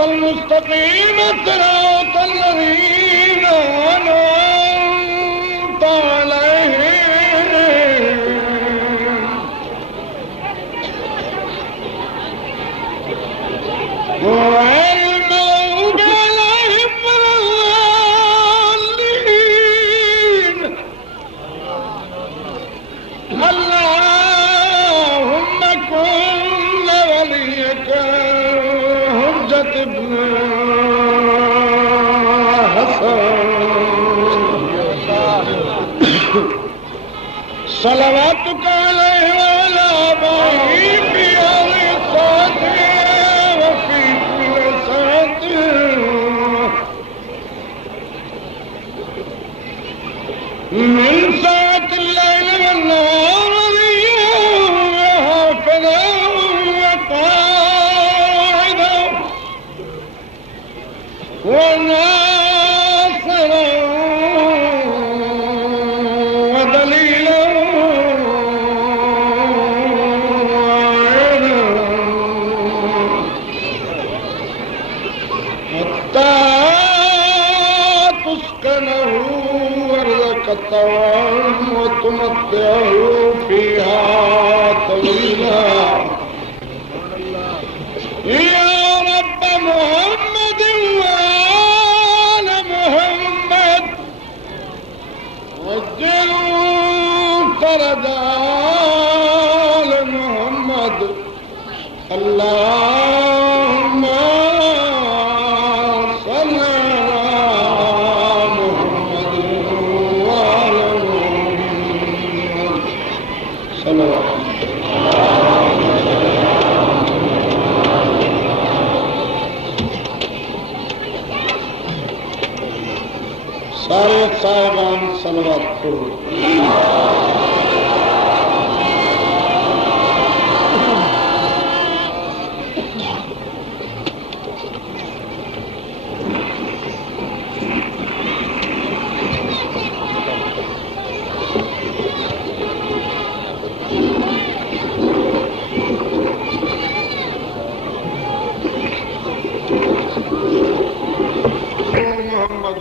المستقيم صراط الذين أنعمت عليهم غير المغضوب عليهم ولا الضالين. اللهم كن وليك حجة ابن صلواتك عليه وعلى آبائه في هذه الساعة وفي كل ساعة من ساعة الليل والنهار وحافظا وقائدا وناصرا ودليلا حتى تسكنه أرضك طوعا وتمتعه فيها طويلا. يا رب محمد وآل محمد وجل فرج آل محمد. اللهم صل على محمد وآل محمد صلوات. سارے صاحبان صلوات پڑھو. محمد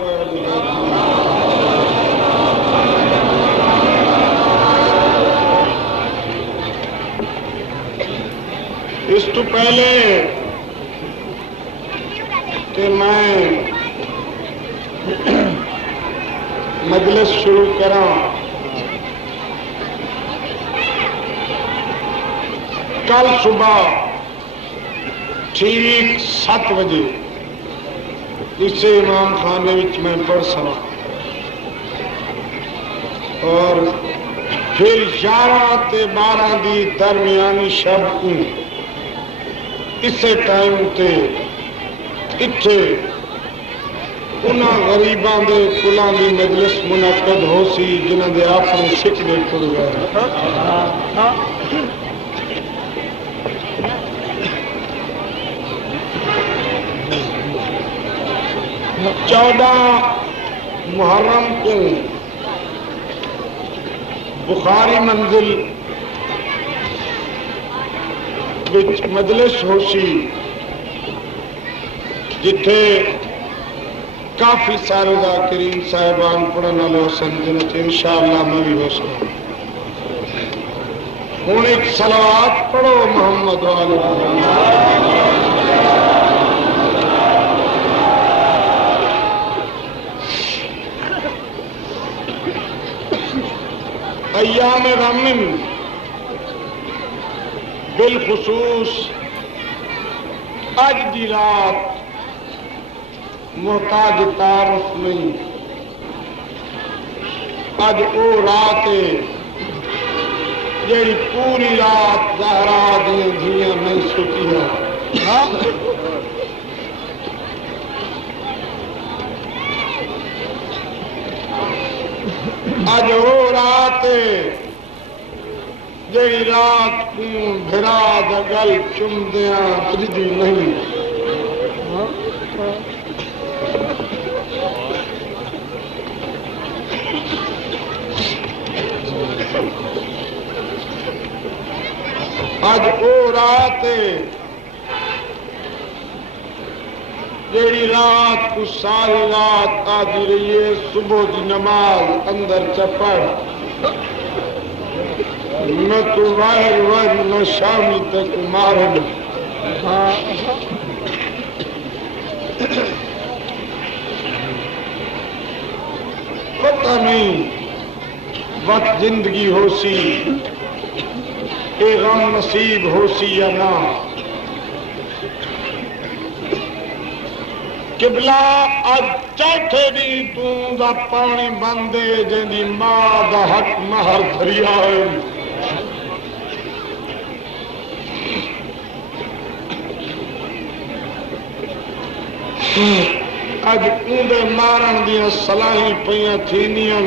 اس تو پہلے کہ میں مجلس شروع کراں کل صبح ٹھیک 7 بجے اسے امام خانے وچ میں پڑھ سا اور پھر 11 تے 12 دی درمیانی شب کو اسے ٹائم تے اتھے انہاں غریباں دے کلاں دی مجلس منعقد ہو سی جنہاں دے اپنے سکھ دے کل گئے. 14 محرم کو بخاری منزل وچ مجلس ہو سی جتھے کافی سارے ذاکرین صاحبان پڑھن والے حسن جنت انشاءاللہ میں بھی ہو سکوں. ہوں ایک صلوات پڑھو محمد والے ایام غم بالخصوص اج دی رات محتاج تعارف نہیں، اج او رات ہے جیڑی پوری رات زہرا دیا دھیاں نہیں سوتیاں، اج وہ رات جیڑی رات کو بھرا دا گل چمدیاں تجدی نہیں، اج وہ رات جیڑی رات کو ساری رات آدھی رہی ہے صبح کی نماز اندر چپڑ میں تو واہر واہر نہ شامی تک مارن، پتہ نہیں وقت زندگی ہو سی اے غم نصیب ہو سی یا نہ، قبلہ اج چوتھے دی تو دا پانی بندے جی ماں دا حق مہر دھریا ہے، اج اندے مارن دیا صلاحی پیاں تھینیاں،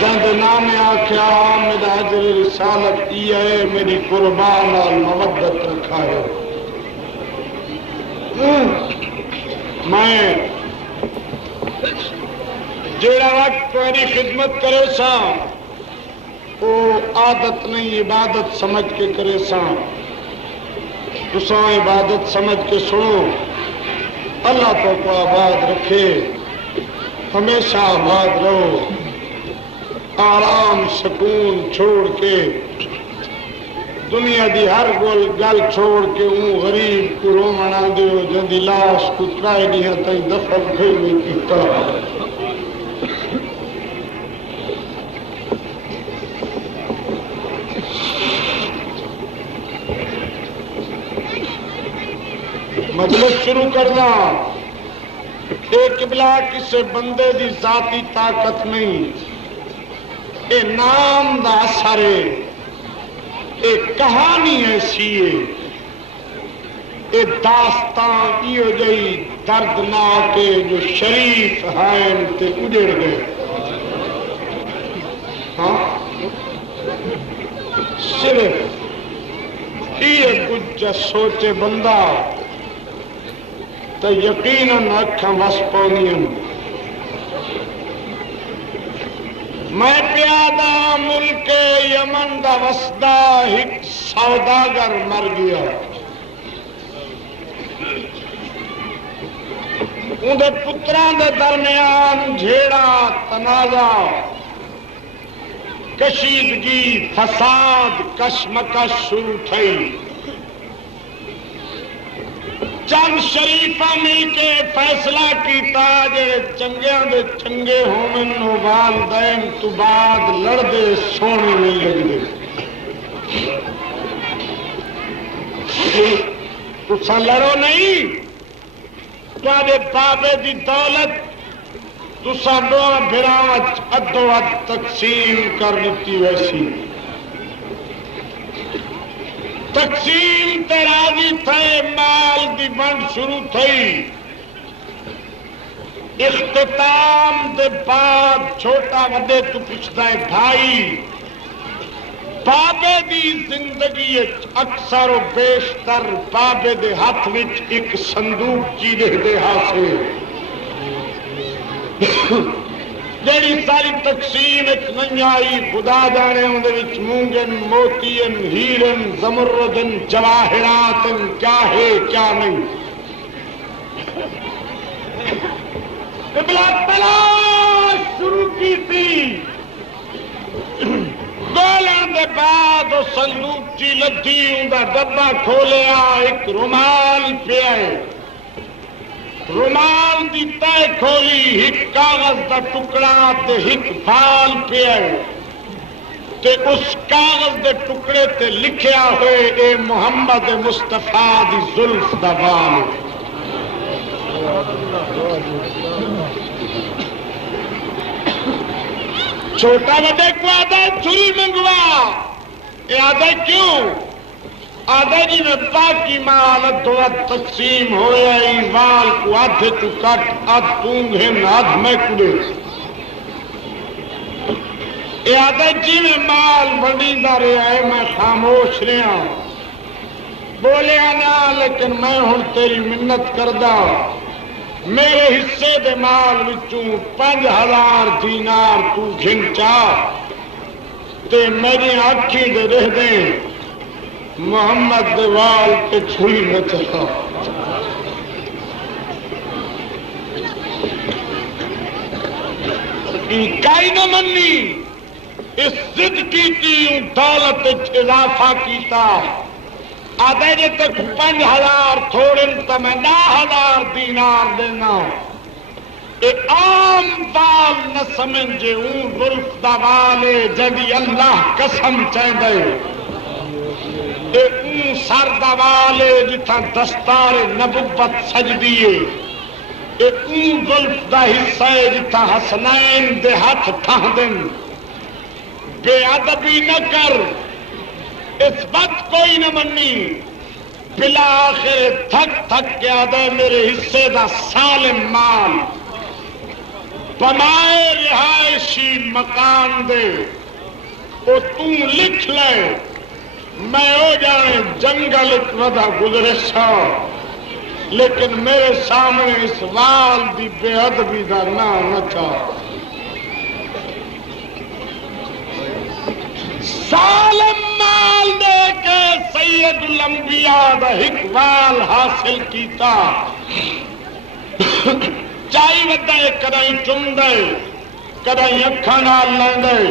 جند نام آخیا میرا اجر رسالت یہ ہے میری قربان اور مودت رکھا ہے، میں جیڑا وقت میری خدمت کرے سا وہ عادت نہیں عبادت سمجھ کے کرے سا، تساں عبادت سمجھ کے سنو، اللہ تو کو آباد رکھے، ہمیشہ آباد رہو، آرام سکون چھوڑ کے دنیا دی ہر گل چھوڑ کے اون غریب کو رو منا دیو جندی لاش کو ترائے دیا تھی دفن پھر نہیں کیتا، مجلس شروع کرنا ایک قبلہ کسے بندے دی ذاتی طاقت نہیں، اے نام دا اثر ہے، اے کہانی ایسی ہے، اے داستان ایو جئی دردناک جو شریف ہائن تے اجڑ گئے، ہاں صرف یہ کچھ سوچے بندہ تو یقیناً اکھاں وس پاؤنیاں، میں پیادہ ملک یمن دا وسدا ایک سوداگر مر گیا، اندے پتران دے درمیان جھیڑا تنازع کشیدگی فساد کشمکش شروع تھی، چند شریفہ مل کے فیصلہ کیتا جے چنگیاں دے چنگے ہومن والدین تو بعد لڑدے سونے نہیں لگدے، تساں لڑو نہیں، تواڈے بابے دی دولت تساں دوواں بھراواں ادو اد تقسیم کر دتی ویسی، تقسیم تے راضی تھے، مال دی بنڈ شروع تھی، اختتام دے بعد چھوٹا وڈے تو پوچھتا ہے بھائی بابے دی زندگی اکثر و بیشتر بابے دے ہاتھ وچ ایک صندوق چی دے ہاسے، جیڑی ساری تقسیم ایک نہیں آئی، خدا جانے اندر وچ مونگن موتین ہیرن زمردن جواہراتن کیا ہے کیا نہیں، قبلہ تلاش شروع کی تھی، بولن دے بعد وہ صندوق چی لدھی اوندا ڈبا کھولیا، ایک رومال پیا ہے، رومال دی تہ کھولی، ایک کاغذ دا ٹکڑا تے ایک فال پیا ہے، تے اس کاغذ دے ٹکڑے تے لکھیا ہوئے اے محمد مصطفیٰ دی زلف دا بال۔ چھوٹا بڑے کو آدھا چھری منگوا، یہ آدھا کیوں؟ آدھا جی میں باقی مال دولت تقسیم ہویا ہی وال کو آدھے تو کٹ، آدھ تونگھن، آدھ میں کڑے۔ یہ آدھا جی میں مال بڑیندہ رہا ہے، میں خاموش رہا، بولے آنا لیکن میں ہوں تیری منت کردہ، میرے حصے دے مال وچوں 5000 دینار تو گھن چاہ تے میری آنکھی دے رہ دیں، محمد دے وال کے چھری نہ چاہا۔ کائی نہ منی، اس ضد کی تھی دولت اضافہ کیتا، آدھے جے تک 5000 تھوڑن تا میں 9000 دینار دینا۔ اے عام بال نہ سمجھے، اون رلف دا والے جدی اللہ قسم چاہ دے، اے اون سر دا والے جتھا دستار نبوت سج دیئے، اے اون رلف دا حصہ جتھا حسنین دے ہاتھ تھا دن۔ بے ادبی نہ کر، اس بات کوئی نہ منی، بلا آخر تھک تھک کے آدھے میرے حصے دا سالم مال بنائے رہائشی مکان دے، او توں لکھ لے، میں ہو جائے جنگل اتودا گزرے سا، لیکن میرے سامنے اس وال دی بے ادبی دا نام نہ چاہ۔ سالم مال دے کے سید الانبیاء دا حکوال حاصل کیتا، چائی ودائے کدائیں چم دے، کدائیں اکھا نال لین دے،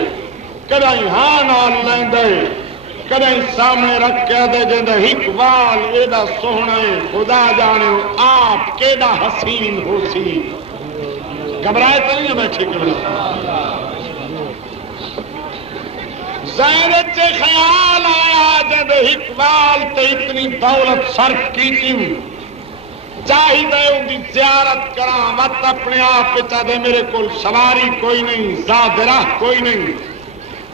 کدائیں ہاں نال لین دے، کدائیں سامنے رکھ کے دے جندے حکوال ایدہ سونے خدا جانے آپ کیدہ حسین ہو سی۔ گھبرائے تو نہیں بیٹھے گھبرائے؟ زیرت سے خیال آیا جب اقبال تے اتنی دولت صرف کی تھی، چاہیے ان کی زیارت کراں، وقت اپنے آپ پہ دے میرے کو سواری کوئی نہیں، زاد راہ کوئی نہیں،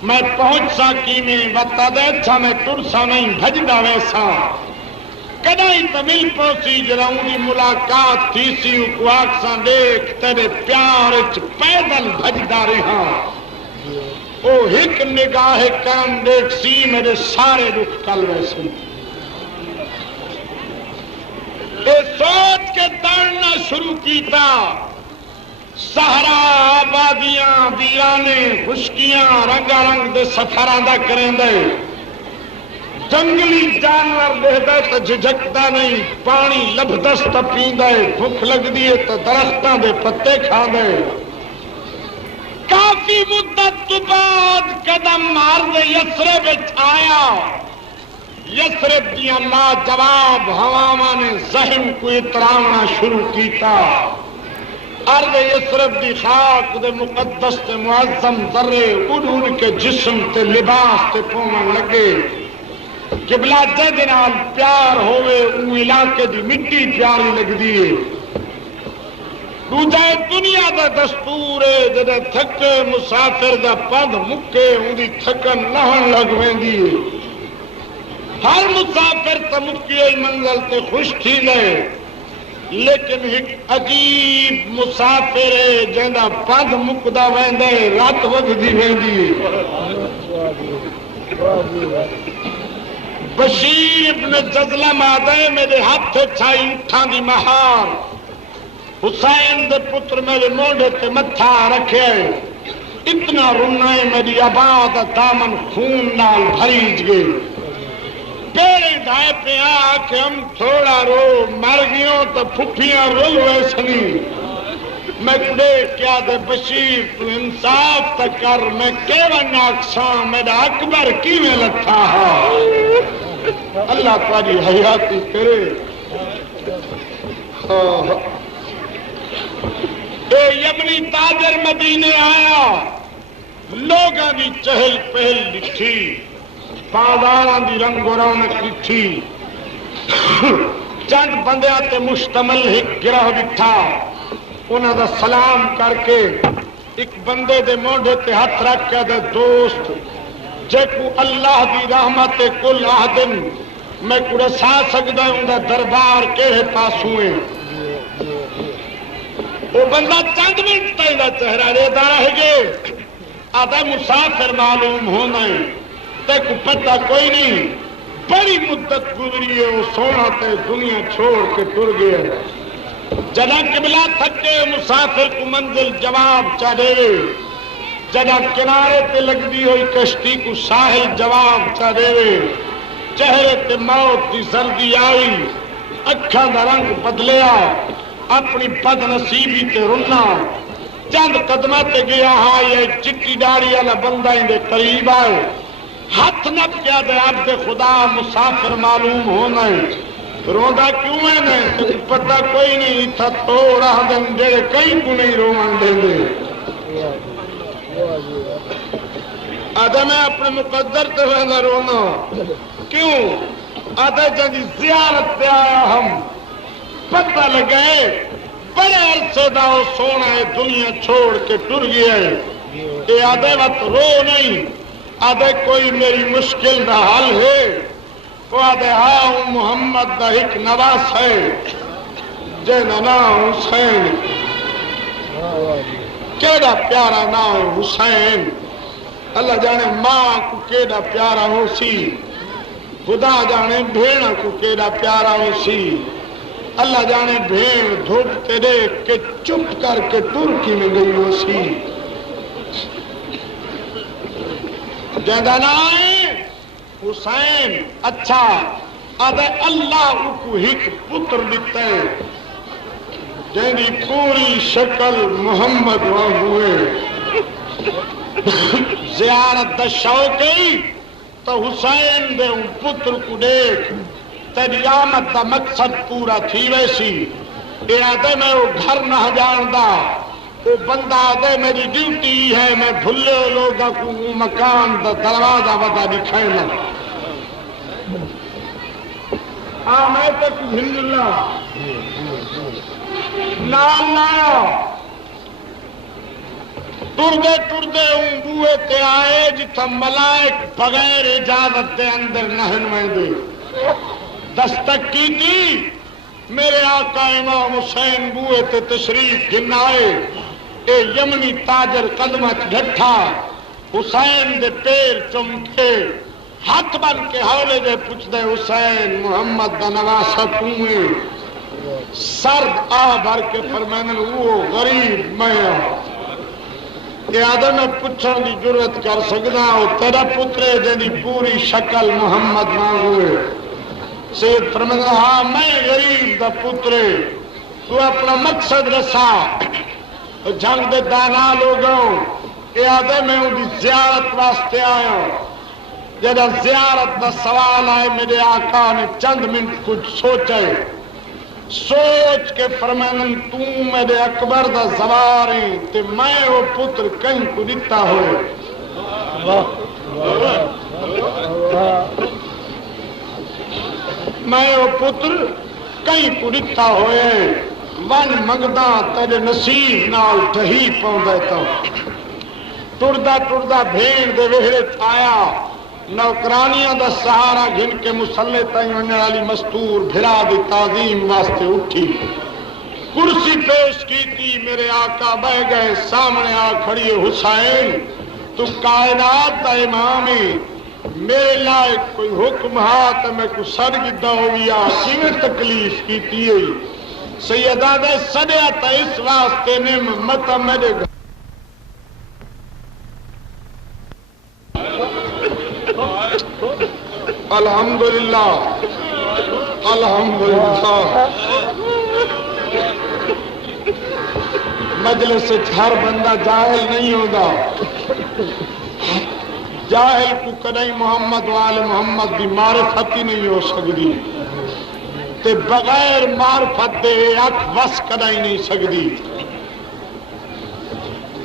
میں پہنچ سا کی میں وقت دے اچھا میں ٹرسا نہیں بھجدا ویسا، کدائی تمل پوسی جراؤں کی ملاقات تھی سی، کو آکساں دیکھ تیرے پیار اچ پیدل بھجدا رہا، او ایک نگاہ کرم دیکھ سی میرے سارے رخ کل ویسے۔ اے سوچ کے دوڑنا شروع کیتا، صحرا آبادیاں ویرانے خشکیاں رنگا رنگ دے سفران دا کریں دے، جنگلی جانور دے دے تو جھجکتا نہیں، پانی لبدست پین دے، بھوک لگ دیئے تو درختاں دے پتے کھا دے۔ کافی مدت بعد قدم عرض یسرب آیا، یسرب دیا لاجواب ہواواں نے ذہن کو اترانا شروع کیتا، عرض یسرب دی خاک دے مقدس تے معظم ذرے ان کے جسم تے لباس تے پومن لگے، قبلہ جد نال پیار ہوئے ان علاقے دی مٹی پیاری لگ دیئے۔ دوجہ دنیا دا دستور ہے جدے تھکے مسافر دا پد مکے ان دی تھکن لہن لگویں دیئے، ہر مسافر تا مکیے منزل تے خوش تھی لے، لیکن ایک عجیب مسافر ہے جندہ پد مکدہ ویندے رات وقت دی ویندی۔ بشیر ابن جزلم آدھے میرے ہاتھ چھائی اٹھان دی مہار، حسین دے پتر میرے موڑے تے متھا رکھے، اتنا رنائے میری آباد دامن خون نال بھریج گئے، پیرے ڈھائے پہ آکے ہم تھوڑا رو، مر گیوں تو پھپیاں رول ویسنی، میں دیکھ کیا دے بشیر تو انصاف تک کر میں کیون آکساں میرا اکبر کی میں لکھا ہاں اللہ تاری حیاتی کرے اے یمنی تاجر مدینے آیا لوگاں دی چہل پہل لکھی بازاراں دی رنگ و رونق لکھی چند بندیاں تے مشتمل ایک گروہ بٹھا انہاں دا سلام کر کے ایک بندے دے موڈے تے ہاتھ رکھ کے دے دوست جے کو اللہ دی رحمت کل آدن میں کو رسا سکدا ہوں دا دربار کہے پاسوئے وہ بندہ چند منٹ تک دا چہرہ ریدہ رہ گئے آدھا مسافر معلوم ہونا ہے تے کو پتہ کوئی نہیں بڑی مدت گزری ہے وہ سونا تے دنیا چھوڑ کے ٹر گیا جنا قبلہ تھکے مسافر کو منزل جواب چاہے جنا کنارے تے لگ دی ہوئی کشتی کو ساحل جواب چاہے چہرے تے موت کی سردی آئی اکھاں دا رنگ بدلیا اپنی بد نصیبی تے رنا چند قدمہ تے گیا ہاں یہ چٹی داڑھی والا بندہ دے قریب آئے ہاتھ نپ کیا دے عبد خدا مسافر معلوم ہونا ہے روندا کیوں ہے نے پتہ کوئی نہیں تھا توڑا دن جڑے کئی کو نہیں روان دے دے آدھا میں اپنے مقدر تے رہنا رونا کیوں آدھا جنگی زیارت پہ آیا ہم پتہ لگائے بڑے عرصے دا وہ سونا ہے دنیا چھوڑ کے ٹر گیا ہے اے آدھے وقت رو نہیں آدھے کوئی میری مشکل دا حل ہے وہ آدھے ہاں محمد دا ایک نواس ہے جے نانا حسین کیڑا پیارا نام حسین اللہ جانے ماں کو کیڑا پیارا ہو سی خدا جانے بھیڑ کو کیڑا پیارا ہو سی اللہ جانے بھیڑ دھوپتے دیکھ کے چپ کر کے ترکی میں گئی ہو سی جیدہ نائے حسین اچھا آدھے اللہ کو ایک پتر دیتے ہیں جنہی پوری شکل محمد وہاں ہوئے زیارت دا شوقی تو حسین دے ان پتر کو دیکھ تیری آمد دا مقصد پورا تھی ویسی اے آدھے میں وہ گھر نہ جاندہ وہ بندہ آدھے میری ڈیوٹی ہے میں بھلے لوگا کو مکان دا دروازہ ودا دکھائنا میں تک الحمدللہ نام لایا ٹردے بوئے تے آئے جتا ملائک بغیر اجازت دے اندر نہن میں دے دستک کی تھی میرے آقا امام حسین بوئے تے تشریف گنائے اے یمنی تاجر قدمت گھٹھا حسین دے پیر چمکے ہاتھ بن کے حولے دے پوچھ دے حسین محمد دا نواسا تمہیں سرد آہ بھر کے فرمائن وہ غریب میں یہ آدم میں پوچھن دی جرت کر سکنا ہو تیرا پترے جنی پوری شکل محمد مانگوئے سید فرمائن ہاں میں غریب دا پترے تو اپنا مقصد رسا جنگ دے دانا لوگوں یہ آدم میں ان دی زیارت واسطے آیا جدہ زیارت دا سوال آئے میرے آقا نے چند منٹ کچھ سوچے سوچ کے فرمائن تو میرے اکبر دا زواریں تے میں وہ پتر کہیں کو دیتا ہوئے میں وہ پتر کہیں کو دیتا ہوئے ون منگدہ تیرے نصیب نال ٹہی پاؤں دیتا ٹردہ بھین دے وہرے آیا نوکرانیاں دا سہارا گھن کے مسلح تائیں وننے والی مستور بھرا دی تعظیم واسطے اٹھی کرسی پیش کی تھی میرے آقا بہ گئے سامنے آ کھڑی حسین تو کائنات دا امامی میرے لائق کوئی حکم ہاتھ میں کو سر گدہ ہویا کیویں تکلیف کی تھی سیدہ دے سڑیا تا اس واسطے نے متا میرے گھر الحمدللہ الحمدللہ مجلس ہر بندہ جاہل نہیں ہوگا، جاہل کو کدی محمد وال محمد دی معرفت ہی نہیں ہو سکتی، تے بغیر معرفت دے اکھ وس کدی نہیں سکتی۔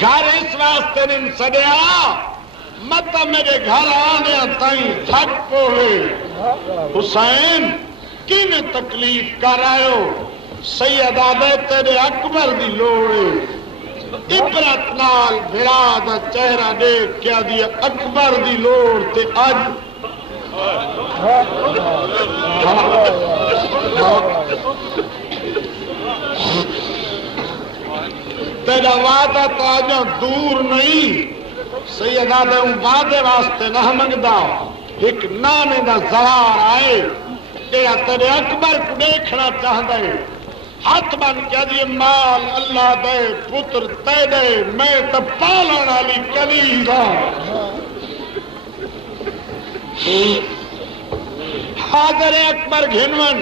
گھر اس واسطے نہیں سدیا مت میرے گھر آنے تائیں تھک پوے حسین کی میں تکلیف کر آئے ہو، سید آدھے تیرے اکبر دی لوڑے عبرت نال بھرا دا چہرہ دیکھ کیا دیا اکبر دی لوڑ تے اج تیرا وعدہ تو آج دور نہیں، سید آدھے ان وعدے واسطے نہ منگدا، ایک نانے دا زرار آئے کہ تیرے اکبر کو دیکھنا چاہتا ہے، ہاتھ بن کیا دیے مال اللہ دے پتر تے دے میں تو پالن والی کنیز ہوں۔ حاضر اکبر گھنون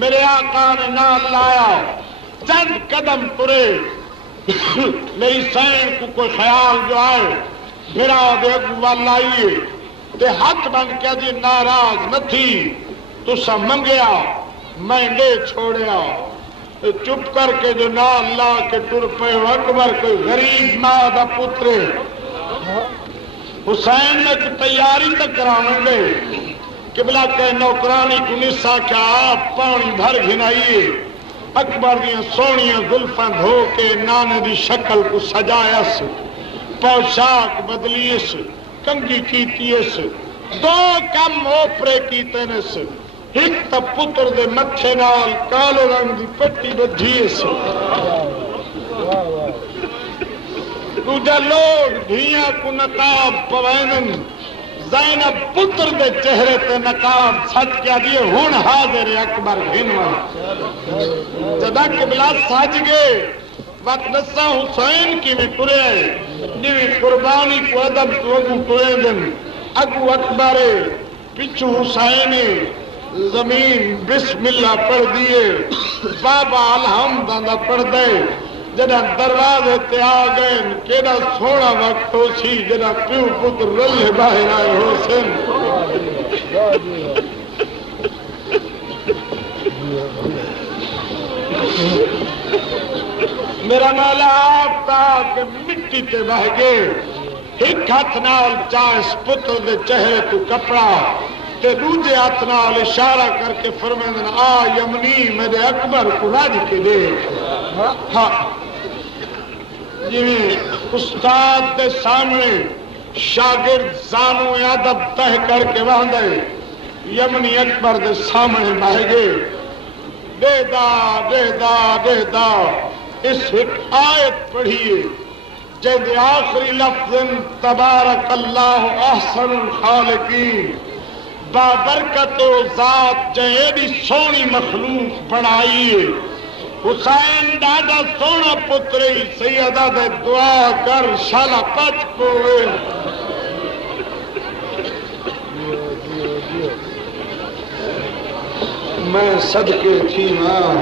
میرے آقا نے نال لایا، چند قدم ترے میری سین کو کوئی خیال جو آئے میرا دے اگوال لائیے تے ہاتھ بن کیا دیے ناراض نہ تھی تو سا منگیا میں لے چھوڑیا، چپ کر کے جو نا اللہ کے ٹر پہ اکبر کوئی غریب ماں دا پترے حسین نے کی تیاری تک کراؤں گے قبلہ کہ نوکرانی کو نسا کیا آپ پانی بھر گھنائیے، اکبر دیاں سونیاں گلفاں دھو کے نانے دی شکل کو سجایس، پوشاک بدلیس، کنگی کیتیس، دو کم اوپرے کیتنس، ایک تا پتر دے متھے نال کالو رنگ دی پٹی بدھیس، دوجہ لوگ دھیاں کو نقاب پوینن، زینب پتر دے چہرے تے نقاب سچ کیا دیئے ہون حاضر اکبر گھنوان جدا قبلہ سج گئے وقت نسا حسین کی میں ٹرے نیوی قربانی کو ادب تو اگو ٹرے دن اگو اکبر پچھو حسین زمین بسم اللہ پڑھ دیئے بابا الحمدہ پڑھ دے جنہ دروازے تے آ گئے کیڑا سونا وقت ہو سی جنہ پیو پتر رلے باہر آئے حسین میرا مولا آپ تا کہ مٹی تے بہ گئے ایک ہاتھ نال چاہس پتر دے چہرے تو کپڑا تے دوجے ہاتھ نال اشارہ کر کے فرمائیں آ یمنی میرے اکبر کو راج کے دے ہاں جی استاد دے سامنے شاگرد زانو ادب تہ کر کے وہاں یمنی اکبر دے سامنے بہ گئے دے دا دے دا دے دا اس ایک آیت پڑھیے جد آخری لفظ تبارک اللہ احسن الخالقین بابرکت و ذات جہیدی سونی مخلوق بنائیے حسین دادا سونا پتری سیدہ دے دعا کر شالا پچ کوئے میں صدقے تھی ماں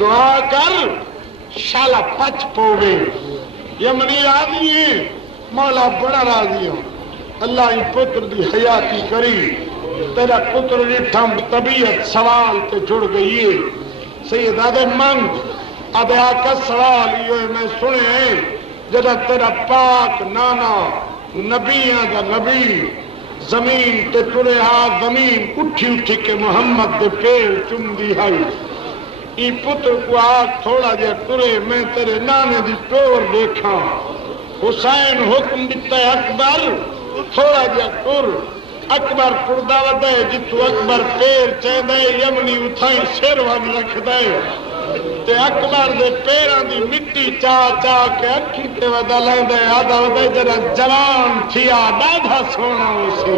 دعا کر شالا پچ پوے یمنی راضی ہیں مولا بڑا راضی ہوں اللہ ہی پتر دی حیاتی کری تیرا پتر ریٹھم طبیعت سوال تے جڑ گئی ہے سید آدھے منگ آدھے آقا سوال یہ میں سنے جدہ تیرا پاک نانا نبیاں دا نبی زمین تے ترے زمین اٹھی اٹھی کے محمد دے پیر چم دی ہائی ای پتر کو آگ تھوڑا جا ترے میں تیرے نانے دی ٹور دیکھا حسین حکم دیتا ہے اکبر تھوڑا جا تر اکبر پردہ ودے جتو اکبر پیر چیندے یمنی اتھائیں سیروان رکھ دے تے اکبر دے پیران دی مٹی چاہ چاہ کے اکھی تے ودا لیں دے آدھا ودے جرہ جوان تھیا ڈاڈھا سونا اسی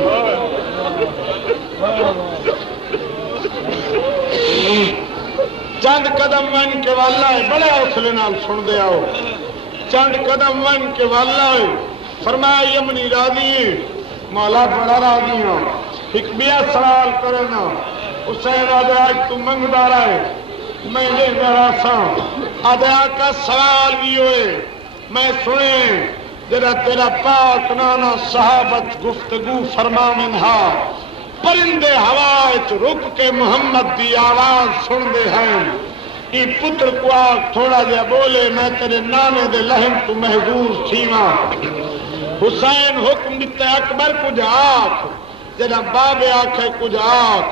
چند قدم من کے والا ہے بڑے حوصلے نال سن دے آؤ چند قدم من کے والا ہے فرمایا یمنی راضی مولا بڑا راضی ہوں ایک بیا سوال کرنا حسین آدھے آج تو منگ دارا ہے میں نے ذرا سا ادا کا سوال بھی ہوئے میں سنے جرا تیرا پاک نانا صحابت گفتگو فرما منہا پرندے ہوا رک کے محمد دی آواز سن دے ہیں یہ پتر کو آگ تھوڑا جا بولے میں تیرے نانے دے لہن تو محظوظ تھیما حسین حکم دیتے اکبر کچھ آگ جنا بابے آکھے کچھ آگ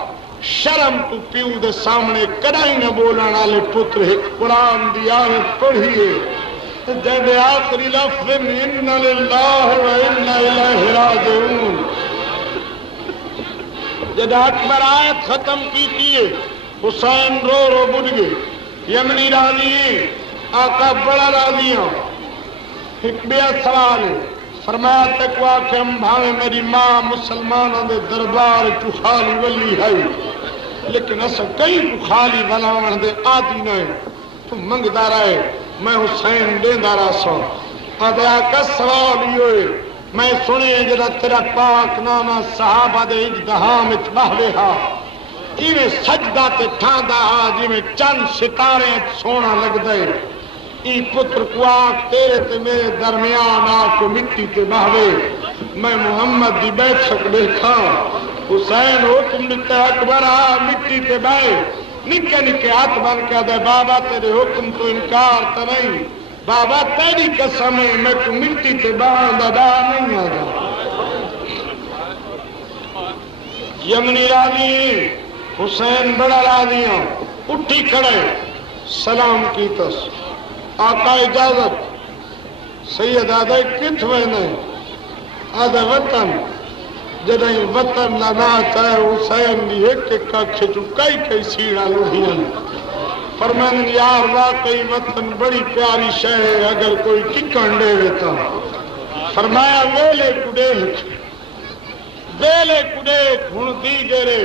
شرم تو پیو دے سامنے کدائی نہ بولن والے پتر ایک قرآن دی آیت پڑھیے جب آخری لفظ ان للہ و انا الیہ راجعون جب اکبر آیت ختم کی کیے حسین رو رو بڑھ گئے یمنی راضی آقا بڑا راضی ہوں ایک بیا سوال ہے فرمایا تکوا کہ ہم بھاوے میری ماں مسلمانوں دے دربار تو خالی ولی ہے لیکن ایسا کئی تو خالی ولاوان دے آدھی نہیں تو منگدہ رہے میں حسین دیندارا سو آدھا کا سوال ہی ہوئے میں سنے جرا تیرا پاک نانا صحابہ دے اجدہام اتباہوے ہا ایویں سجدہ تے ٹھاندہ ہا جیویں چند ستارے سونا لگ دے ای پتر کو آگ تیرے تے میرے درمیان آگ مٹی تے بہوے میں محمد دی بیٹھک دیکھا حسین حکم دیتا اکبر آ مٹی تے بہے نکے نکے ہاتھ بن کے دے بابا تیرے حکم تو انکار تا نہیں بابا تیری قسم ہے میں کو مٹی تے بہن دا نہیں آگا یمنی راضی حسین بڑا راضی ہوں اٹھی کھڑے سلام کی تس آقا اجازت سید آدھے کتوے نہیں آدھے وطن جدہیں وطن لنا چاہے حسین بھی ایک ایک کا کھچو کئی سیڑا لوہیاں فرمائن یار واقعی وطن بڑی پیاری شے ہے اگر کوئی ککن دے دیتا فرمایا ویلے کڈیک ہن دی گرے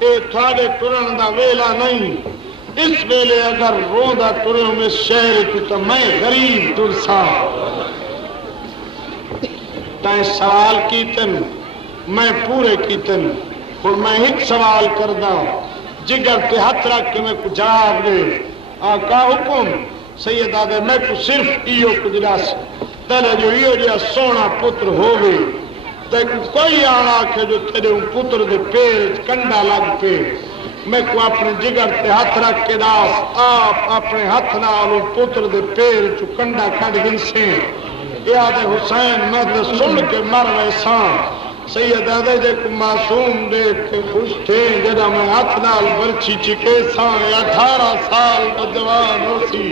اے تھاڑے ٹرن دا ویلا نہیں اس ویلے اگر روندہ ٹروں میں شہر کی تو میں غریب ترسا تائیں سوال کیتن میں پورے کیتن اور میں ایک سوال کردہ جگر تے ہاتھ رکھ کے میں کو جواب دے آقا حکم سید آدھے میں کو صرف ایو کجراس تیرے جو ایو جا سونا پتر ہوگے تے کوئی آنا کہ جو تیرے ان پتر دے پیر کنڈا لگ پہ میں کو اپنے جگر تے ہاتھ رکھ کے داس آپ اپنے ہاتھ نالو پتر دے پیر چو کنڈا کھڑ گنسیں یاد حسین میں تے سن کے مر ویسان سید آدھے جے کو معصوم دیکھ کے خوش تھے جدا میں ہاتھ نال برچی چکے سان 18 سال جوان ہو سی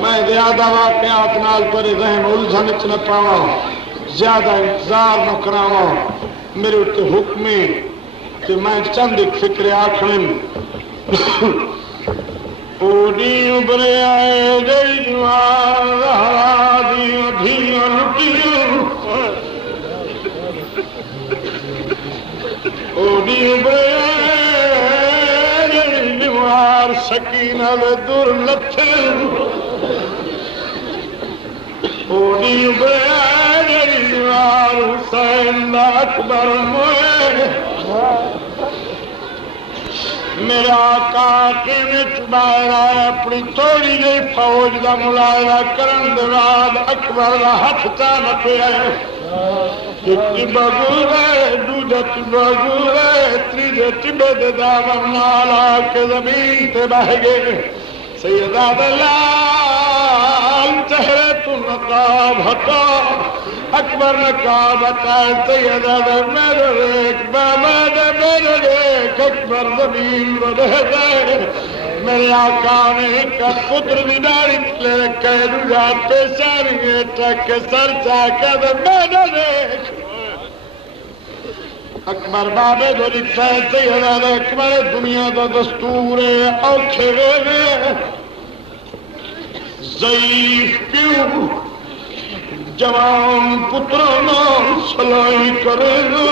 میں زیادہ واقعات نال پر ذہن الجھن چ نہ پاواں زیادہ انتظار نہ کراواں میرے تے حکمیں کہ میں چند ایک فکر آکھن اوڈی ابرے آئے جئی جوان رہا دیوں دھیوں لٹیوں اوڈی ابرے آئے جئی جوان سکینہ دے دور لتھیں اوڈی ابرے آئے جئی جوان حسین دا اکبر موئے میرا آقا کیویں باہر آیا اپنی تھوڑی جی فوج دا ملاحظہ کرن دے بعد اکبر دا ہاتھ چا پیا بگورے دوجا بگورے تیجے ٹبے دے دامن نال آ کے زمین تے بہ گئے سیدہ دلال چہرے تو نقاب ہٹا اکبر نقاب ہٹائے سیدہ دے میرے ریک بابا دے میرے ریک اکبر زمین بدہ دے میرے آقا نے ایک پتر دی داڑھی لے رکھے دوجا پیشانی ٹک سر چاکے دے میرے ریک اکبر بابے جو لکھتا ہے سیدہ دے اکبر دنیا دا دستور ہے اوکھے ویلے ضعیف پیو جوان پترانا سلائی کرے گا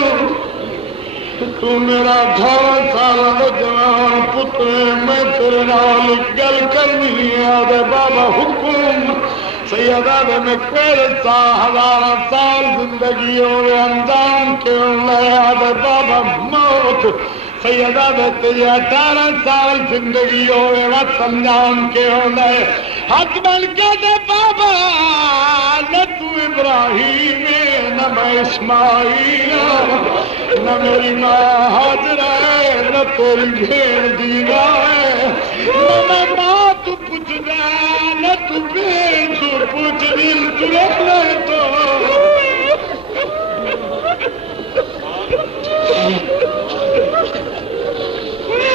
تو میرا 18 سالہ جوان پتر میں تیرے نال گل کرنی آدھے بابا حکم سیدہ میں کوئی 1000 سال زندگی ہوئے اندام کیوں لیا دے بابا موت سیدہ تیرے 18 سال زندگی ہوئے وقت اندام کیوں لے حق بن کے دے بابا نہ تو ابراہیم نہ میں اسماعیل نہ میری ماں حاضرہ ہے نہ تیری بھیڑ دینا ہے نہ میں ماں تو پوچھ رہا نہ تو بھیڑ تو پوچھ دل تو رکھ لے تو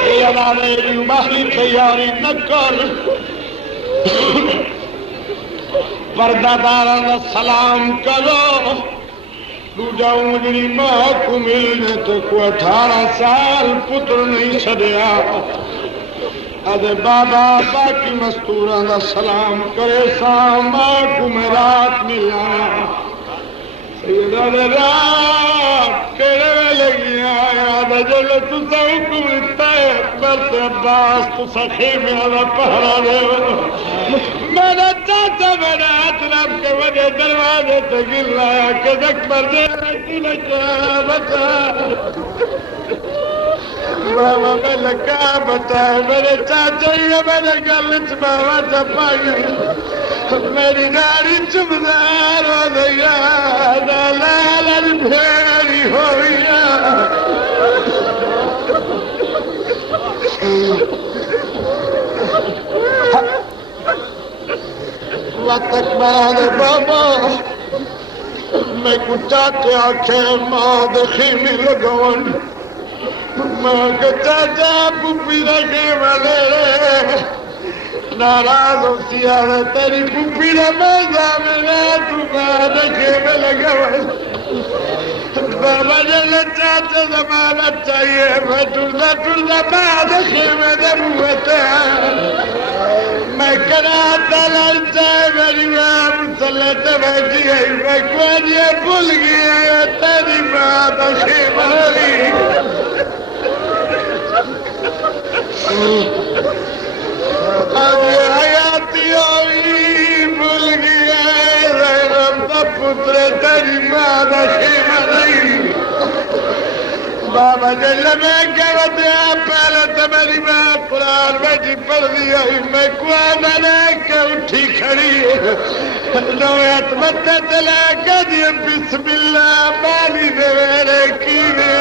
سیدہ محلی تیاری نہ کر پردہ دارا سلام کرو تو جاؤں میری ماں کو ملنے تو کو 18 سال پتر نہیں چھڑیا ادے بابا باقی مستوراں دا سلام کرے سام ماں کو میں رات ملایا سیدہ دے رات کہنے لگی آیا دا جلو تو سا حکم رکھتا ہے اکبر سے عباس تو سخی میں آدھا پہرا دے میرا چاچا میرا ہاتھ رب کے وجہ دروازے تے گر رہا کہ اکبر دے رہی لکھا بتا بابا میں لکھا بتا میرے چاچا ہی میرے گلچ بابا چپائی میری گاڑی چمدار ہو گیا لال بھیڑی ہو گیا تک مرا بابا میں کچا کے آنکھیں ماں دکھی میں لگون ماں کے چاچا پوپی رکھے والے ناراض ہوتی ہے تیری پوپی نے میزا میرا تو ماں دکھے میں لگون بابا جل چاچا زمانہ چاہیے میں ٹردہ ٹردہ ماں دکھے میں دموتے ہیں میں کراتا لڑتا ہے میری ماں مسلط بیٹھی ہے میں کوئی بھول گیا تیری ماں دکھے ماری اب حیاتی ہوئی بھول گیا زینب دا پتر تیری ماں دکھے ماری بابا جل میں کہتے ہیں پہلے تو میری ماں قرآن بیٹھی پڑھ دی ہوئی میں کوئی نے کہ اٹھی کھڑی نویت متے تلے کہ دیئے بسم اللہ مالی دے میرے کینے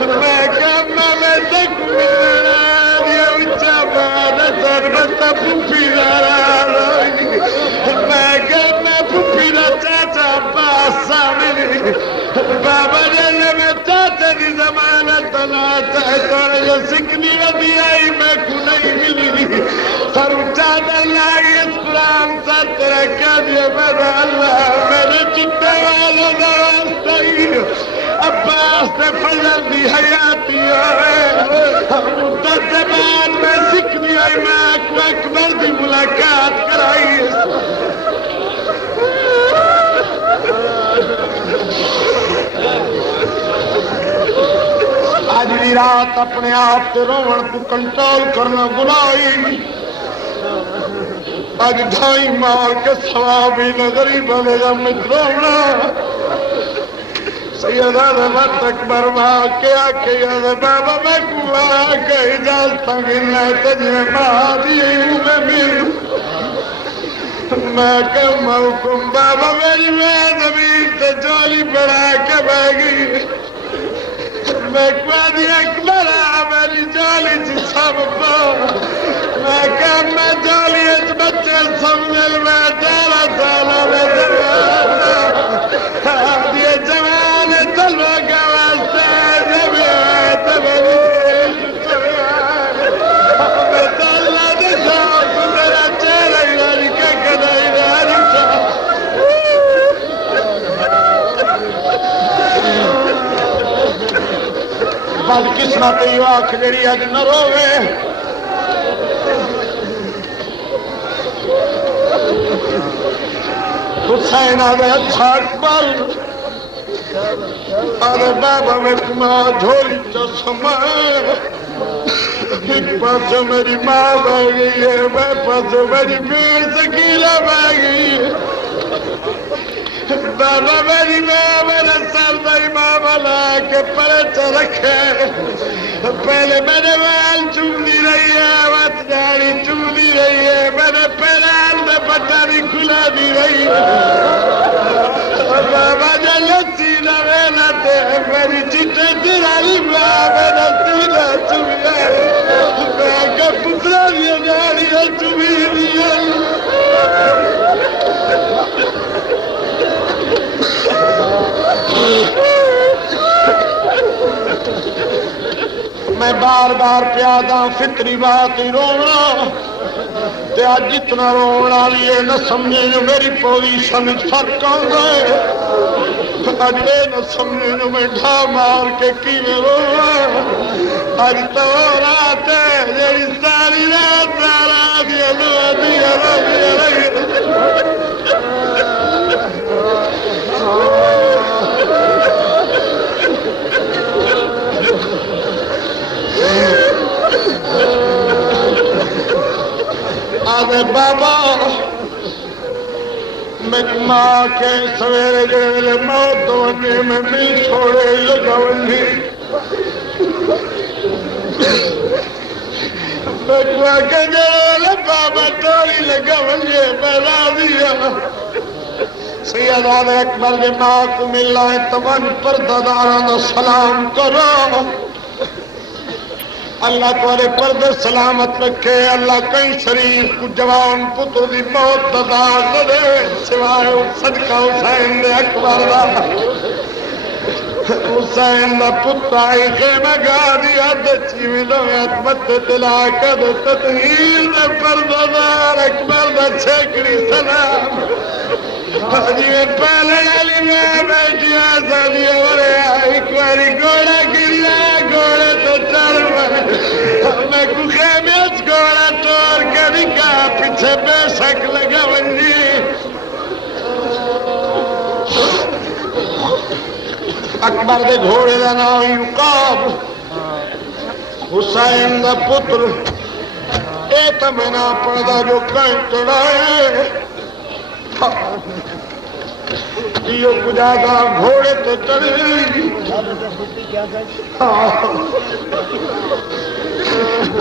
میں کہا میں تک میرا یہ اچھا بانا سربتا پوپی دارا روئی میں کہا میں پوپی دا چاچا پاس سامنی بابا جل میں چاچا دی زمانت ناتا ہے تو سکنی ودی آئی میں کو نہیں ملی سر چاہتا اللہ اس قرآن سا تیرا کیا دیا میرا اللہ میرے چٹے والا دوستائی عباس نے فضل دی حیاتی ہوئے مدت بعد میں سکنی آئی میں کو اکبر دی ملاقات کرائی آج بھی رات اپنے آپ تے روڑ کو کنٹرول کرنا گناہی آج ڈھائی مار کے ثوابی نظری بلے گا متروڑا سیدہ رحمت اکبر ماں کیا کیا بابا میں کوا کہ اجازتاں گلنے تجھے ماں دیئے ہوں میں مل میں کہوں حکم بابا میری میں زمین تے جولی بڑھا کے بہ گئی میں کوئی اکبر میری جولی چی سب پا میں کہا میں جولی اچ بچے سمجھل میں 18 سالہ میں زمانہ دیئے جوان تلوہ کا واسطہ جب آئے تو میری سیل میں تلہ دکھا تو میرا چہرہ ہی کا کدائی راری تھا بد قسمت یہ آنکھ میری اج نہ روے حسین آدھے اچھا اکبر آدھے بابا میں کماں دھولی تو سمائے ایک پاس میری ماں بہ گئی ہے، میں پاس میری بیر سکینہ بہ گئی ہے۔ بابا میری ماں میرا سر میری ماں بنا کے پرچ رکھے، پہلے میرے وال چومتی رہی ہے، وت جاڑی چومتی رہی ہے، میرے پیران میں پٹا نہیں کھلا دی رہی ہے۔ بابا جب سینہ ویلا تے میری چٹے تیرالی ماں میرا سینہ چومیا، میں کہ پترا دیا جاڑیاں چومی دیا۔ میں بار بار پیادا فطری بات ہی رونا تے اج جتنا رونا والی ہے نہ سمجھے جو میری پوزیشن فرق آ گئے، اج یہ نہ سمجھے جو میں ڈھا مار کے کیویں رواں۔ اج تو رات ہے جیڑی ساری رات سارا دیا دیا رہی۔ آدھے بابا میں ماں کے سویرے جڑے موت ہونے میں مل چھوڑے لگاونی، میں کے جڑے بابا ٹوری لگاونی میں راضی ہوں۔ سید اکبر کے ماں کو ملا ہے تمام پرداداراں دا سلام کرو، اللہ تمہارے پردے سلامت رکھے، اللہ کئی شریف کو جوان پتر دی موت ددا دے سوائے صدقہ حسین دے اکبر دا۔ حسین دا پتر آئی خیمہ گا دی حد چیویں لویت مت تلا کد تطہیر دے پردادار اکبر دا چھیکڑی سلام۔ جیویں پہلے علی میں بیٹھیا سادی ورے ایک باری گوڑا گریا گوڑے تو چڑھ میں کو خیمیت گوڑا ٹور کے نکا پیچھے بے شک لگا ونجی۔ اکبر دے گھوڑے دا نام یوقاب، حسین دا پتر اے تمنا پڑدا جو کہیں چڑھائے یہ کجادا گھوڑے تو چڑھے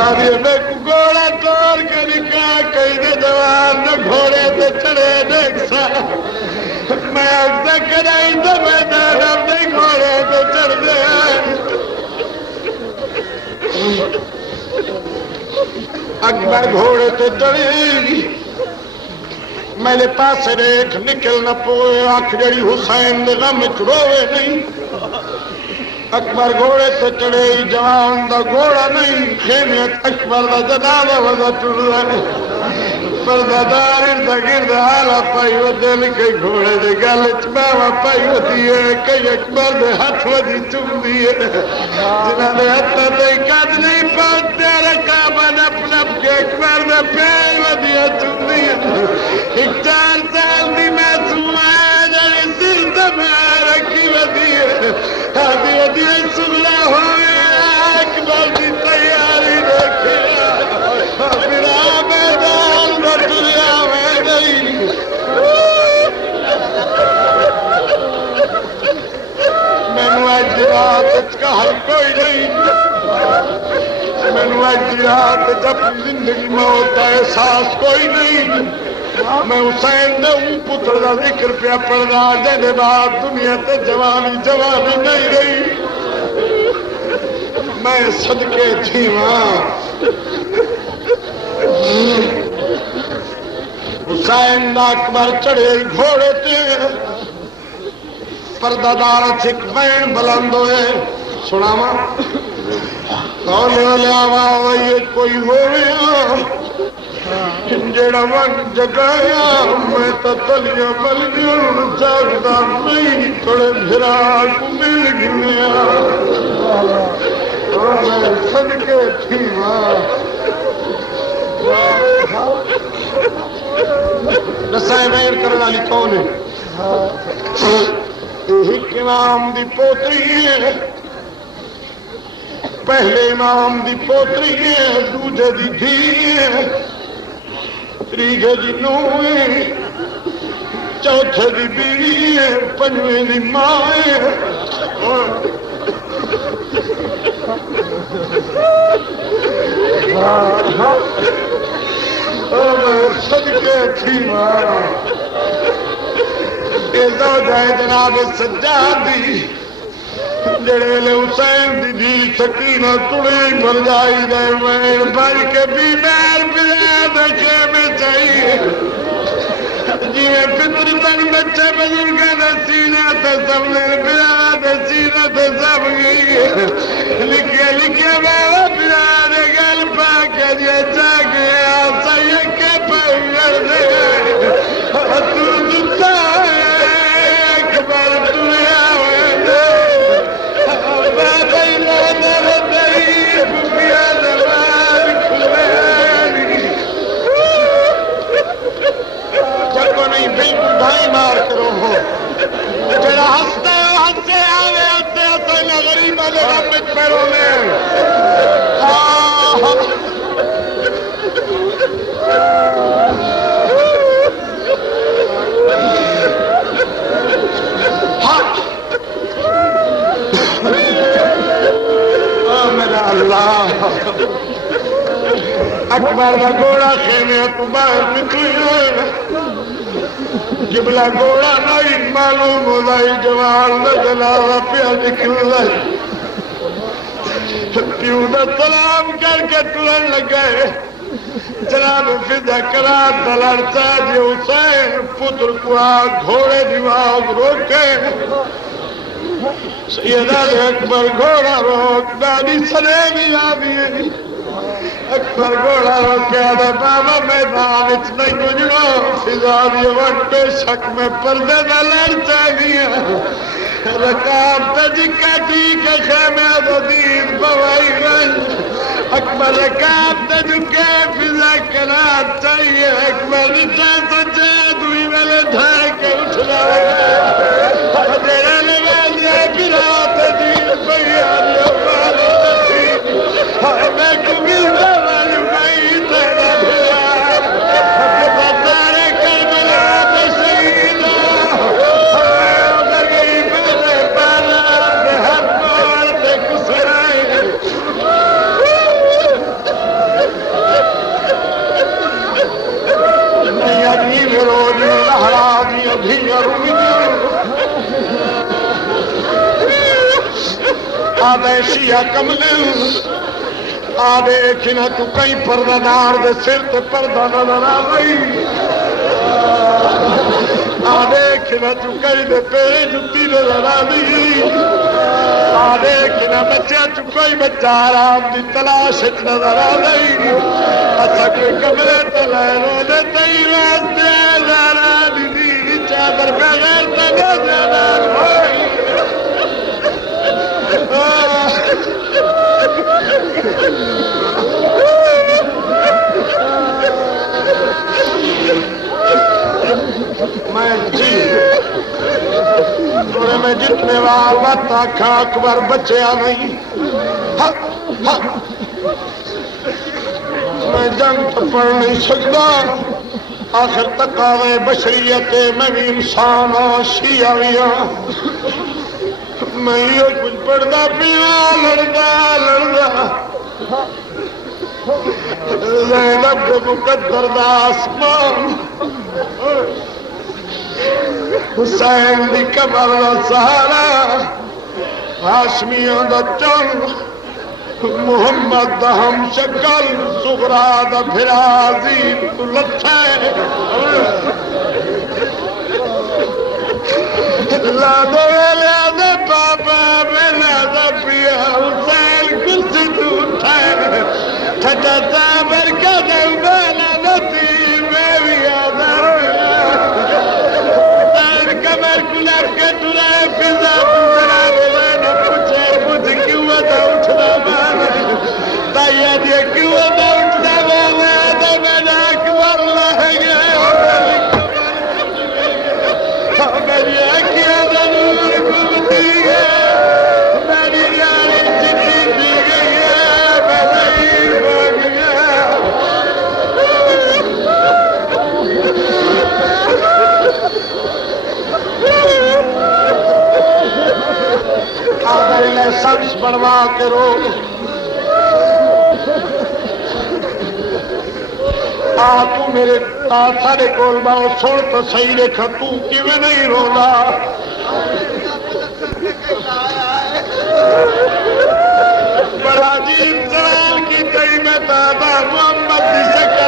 ابھی میں کو گھوڑا توڑ کے نکاح کئی دے جوان نے گھوڑے تو چڑھے دیکھ سا میں اکتا کرائی تو میں دار اپنے گھوڑے تو چڑھ دے اکبر گھوڑے تو چڑھے میرے پاس ریکھ نکل نہ پوئے آنکھ جڑی حسین دے غم چڑھوے نہیں۔ اکبر گھوڑے سے چڑھے جوان دا گھوڑا نہیں، خیمیت اکبر دا جنازہ وزا چڑھ رہے پردادار ارد گرد حالا پائی و دل کئی گھوڑے دے گل چباوا پائی و دیئے کئی اکبر دے ہاتھ وزی چم دیئے جنہ دے ہاتھ دے قد نہیں پہنچتے رکابہ نپ نپ کے اکبر دے پیر وزی چم دیئے۔ ایک 4 سال دی معصوم ہے جڑی سر دمیں رکھی وزی آدھی ادھی سگلا ہوئے اکبر دی تیاری رکھیا پھر میدان بٹلیا میں نہیں۔ مینو اج رات کا حل کوئی نہیں، مینو اج رات جب زندگی موت کا احساس کوئی نہیں۔ میں حسین دے پتر دا ذکر پیا پڑھنا جن بعد دنیا تے جوانی جوانی نہیں رہی۔ میں صدقے تھی ماں حسین دا اکبر چڑھے گھوڑے تے پردادار چھک بین بلند ہوئے سناواں اولے اولے آواں یہ کوئی ہوئے جڑا وقت جگایا میں تو تلیاں بلیاں جاگدا نہیں تھوڑے بھرا کو مل گیا میں صدقے تھی ماں۔ نسائے غیر کرنے والی کون ہے؟ ایک امام دی پوتری ہے پہلے امام دی پوتری ہے، دوجے دی دھی ہے، تیجے دی نوہ ہے، چوتھے دی بیوی ہے، پنجویں دی ماں ہے۔ صدقے تھی مارا یہ زوجہ جناب سجادی جڑے لے حسین دی دی سکینہ تڑی مر جائی دے میں بھر کے بیمار بلاد خیمے چاہیے جی میں فطر تک بچے بزرگاں دے سینے تے سب نے بلاد سینے تے سب گئی لکھے لکھے بابا بلاد گل پاک جی چاہ گیا سید کے پنگر دے تو دتا اکبر تو آوے دے بابا ایمان ردائی بکیا زمان کھلانی جگو نہیں بالکل بھائی مار کرو ہو جڑا ہستے ہستے آوے ہستے ہستے غریب والے رب پیروں میں میرا اللہ اکبر کا گھوڑا خیمے تو باہر نکلی جبلا گھوڑا نہیں معلوم ہوئی جوان دلاوا پیا نکل رہا پیو دا سلام کر کے ٹرن لگے جناب فدا کرا دلڑتا جی حسین پتر کو گھوڑے دیواز روکے سیدہ اکبر گھوڑا روک دادی سنے بھی آبی اکبر گھوڑا روکیا دے بابا میدان اچ نہیں گجرو فضا دی وقت پہ شک میں پردے نہ لڑتا گیا رکاب تجکا ٹھیک خیمے عددین بوائی رنج اکبر رکاب تجکے فضا کرات چاہیے اکبر نچا سجے دوئی ملے دھار کے اٹھنا لگا دیرے لگا برات دین بیان یوبالی نصیب میں کبھی زمان گئی تیرا بھیار بطارے کربلا بشہیدہ ادھر گئی میرے بالا ہر مور دے کسرائی نہیں عجیب روز لہرا دی ابھی روی آدھے شیعہ کملے آدھے کھنا تو کئی پردہ دار دے سر تے پردہ نظر آئی آدھے کھنا تو کئی دے پیرے جتی نظر آئی آدھے کھنا بچے تو کوئی بچہ آرام دی تلاش نظر آئی اسا کوئی کملے تلائنوں دے تئی واسطے زارا دی دی چادر بغیر تنہ جانان ہوئی میں جی تھوڑے میں جتنے بار بات آکھا اکبر بچیا نہیں میں جنگ تو پڑھ نہیں سکتا آخر تک آوے بشریت میں بھی انسان شیعہ بھی میں یہ کچھ پڑھتا پیا لڑدا زینب کے مقدر دا آسمان حسین دی قبر دا سہارا ہاشمیاں دا چن محمد دا ہم شکل زغرا دا بھرا عظیم تو لٹھے لا دو ویلے دے بابا میلا دا پیا حسین کرسی تو اٹھائے ٹھٹا تابر کا دے بالا نتی میں بھی آدھر حسین کمر کلاب کے ٹرائے فضا پوزرا دے نہ پوچھے مجھ کیوں دا اٹھنا بالا تایا دیا کیوں دا اٹھنا بالا دا میں اکبر لہ گیا میری آنکھیں ضرور گھومتی ہے میری یاری جتی دی گئی ہے مجلس بنوا کے رو تو میرے سارے کول باؤ سن تو صحیح دیکھا تیویں نہیں رولا بڑا عجیب سوال کی تھی میں دادا محمد کی شکل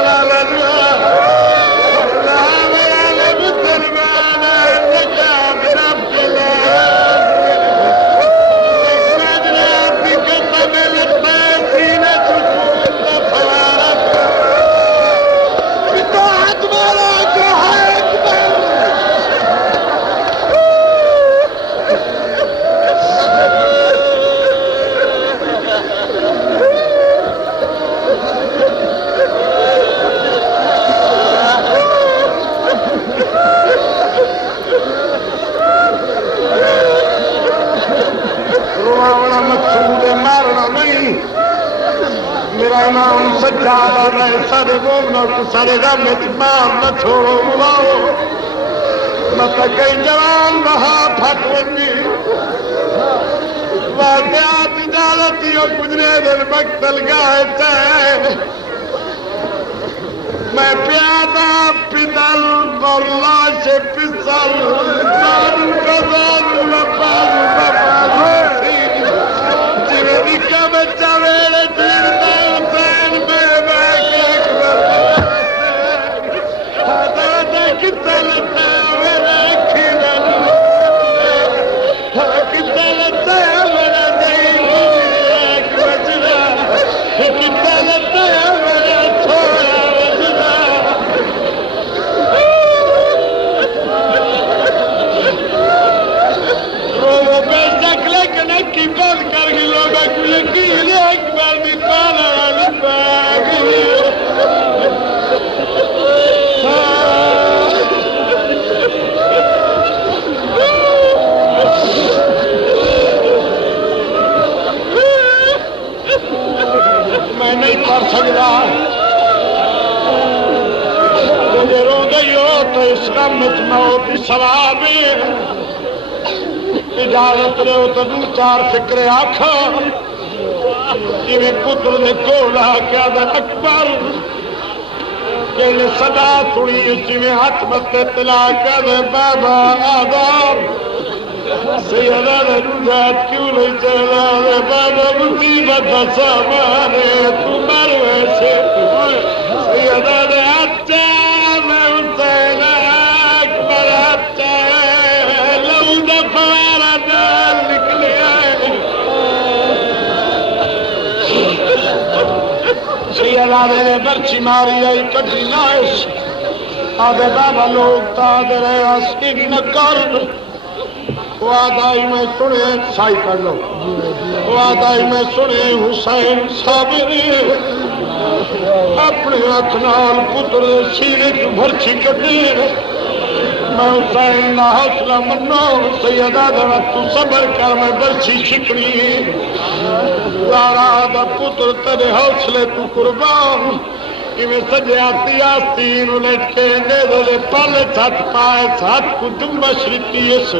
سارے سارے رام مار نہ چھوڑو بلاؤ مت کئی جوان بہا پھٹ ونی واقعات اجازت گزرے دن مقتل گائے چین میں پیادا پدل بولا سے پسل جی کم چویرے سواب اجازت رہو تو دو چار فکرے آخا جی پتر نے کولا کیا دن اکبر کہ صدا تھوڑی اسی میں ہاتھ متے تلا کیا دے بابا آداب سیدہ نے روزات کیوں نہیں چلا دے بابا مصیبت سامانے تو مر ویسے سیدہ نے اچھا میں حسین نے برچی ماری آئی کٹی نائش آدھے بابا لوگ تا دے رہے آسکی نہ کر وعدائی میں سنے سائی کر لو وعدائی میں سنے حسین صابری اپنے ہاتھ نال پتر سینے کی برچی کٹی میں حسین نہ حوصلہ منو سیدہ دوا تو صبر کر میں برچی شکری لارا دا پتر تیرے حوصلے تو قربان کہ میں سجے آتی آستین الیٹ کے نیدے پالے چھت پائے چھت کو دنبا شریتی اس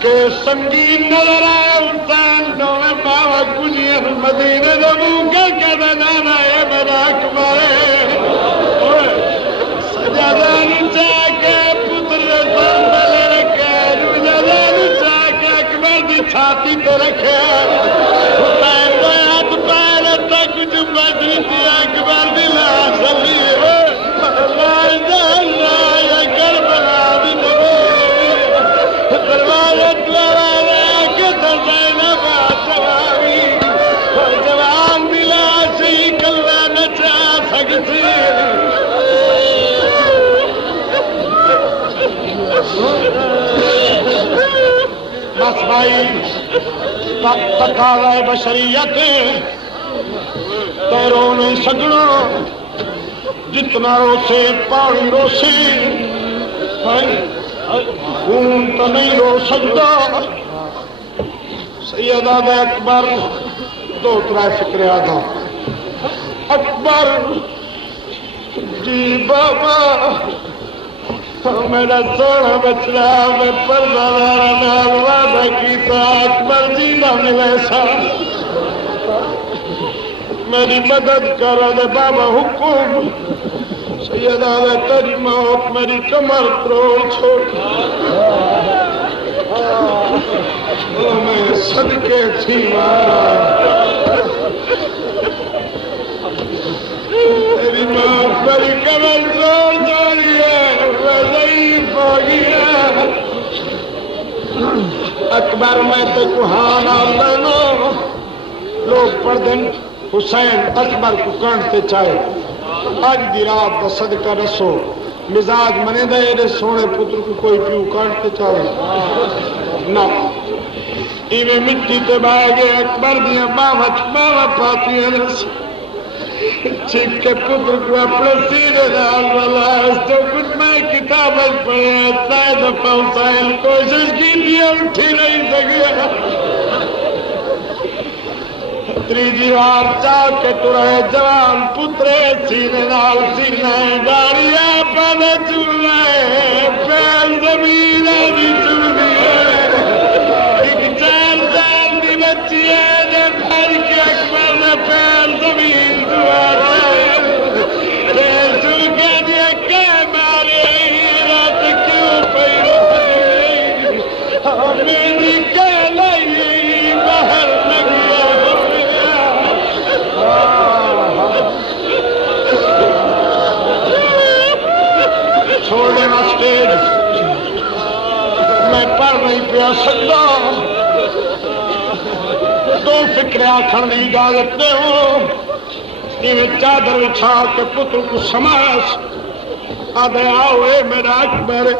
کہ سنگین نظر آئے حسین نوے باوہ کجیر مدینہ دبو کے دنانا اے میرا اکبرے سجادان چاہ کے پتر رسان بلے رکھے رجادان چاہ کے اکبر دی چھاتی تو رکھے حسین دے ہاتھ پہلے تک جو بجری دی اکبر دی لاش علی اللہ جانا یا کربلا دی نبی دروازت لڑا کے زینب آسوامی جوان دی لاش ہی کلہ نچا سکتی بس بھائی تقاضۂ بشریت تیرو نہیں سگنا جتنا روسے پانی روسی خون تو نہیں رو سکتا سیدہ دے اکبر دو ترائے فکر آدھا اکبر جی بابا میرا سونا بچڑا میں پردہ دارا نال وعدہ کی تو اکبر جی نہ ملے سا میری مدد کرو دے بابا حکم سیدہ دے تیری موت میری کمر توڑ چھوڑ میں صدقے تھی مارا تیری موت میری کمر توڑ چھوڑی ہے میں ضعیف ہو گیا اکبر میں تو کوہان آلدنو لوگ پر دن حسین اکبر کو کانٹتے چاہے آج دی رات دا صدقہ رسو مزاج منے دے دے سونے پتر کو کوئی پیو کانٹتے چاہے نا ایویں مٹی تے بائے گئے اکبر دیا باوہ پاتی ہیں رس چھک کے پتر کو اپنے سینے دال والا اس تو کچھ میں کتابت پڑھے اتائے دفعہ حسین کوشش کی دیا اٹھی نہیں سکیا تریجی وار چاہ کے ٹرے جوان پترے سینے نال سینے گاڑیا پانے چولے پیر زمین آدھی چولی ایک 4 سال دی بچی ہے جے پھر کے اکبر نے پیر زمین دوارے پیر چل کے دیا کہ مارے رات کیوں پیڑ میری کہہ لائی باہر لگیا چھوڑ دینا سٹیج میں پڑھ نہیں پیا سکتا دو فکرے آکھن دی اجازت دے ہو چادر بچھا کے پتر کو سماس آدھے آؤ اے میرا اکبر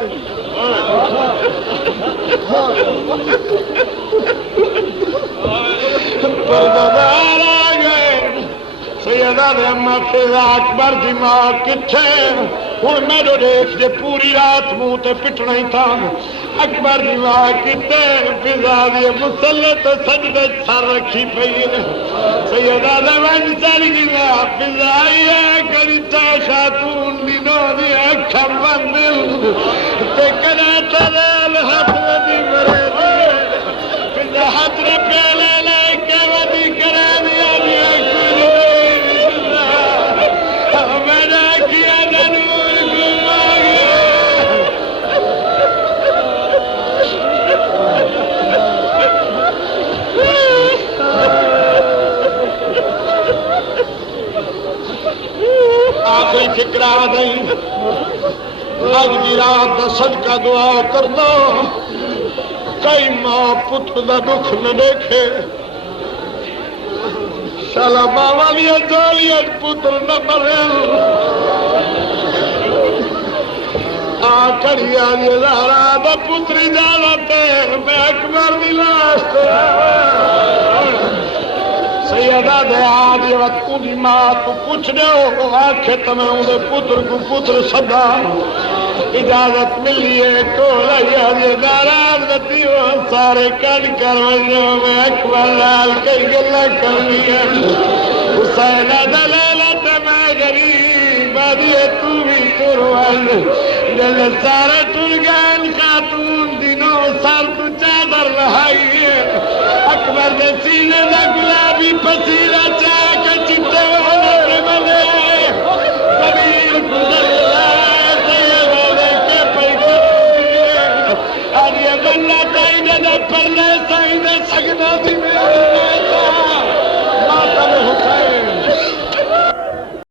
پردادار آ گئے سیدہ دے اما فضا اکبر دی ماں کتھے ہوں میرے دیکھ جے پوری رات منہ تے پٹنا ہی تھا اکبر دی ماں کتھے فضا دی مسلح تو سجدے سر رکھی پئی سیدہ دے ون چل گیا فضا آئی ہے کریتا خاتون دی نو دی اکھا بند تے کنا ترال ہاتھ دی مرے دی فضا ہاتھ نے پیلے لے کے ودی کرے دیا دیا میرا کیا ضرور گما گیا آخری فکرہ نہیں آج کی رات دا صدقہ دعا کر دو کئی ماں پتر دا دکھ نہ دیکھے شالا باوا لیا جولیت پتر نہ مرے کڑی آلی زہرا دا پتری جانتے میں اکبر دی لاش سیدہ دے آج وقت دی ماں تو پوچھ دے ہو آنکھے تمہیں اندھے پتر کو پتر صدا اجازت ملی ہے کولا یہ ناراض نتی ہو سارے کڑ کر وجہ میں اکبر لال کئی گلہ کرنی ہے حسین دلالت میں غریب آدھیے تو بھی تروال جل سارے ترگان خاتون دنوں سال تو چادر لہائی ہے اکبر دے سینے دا گلابی پسیرہ چاہ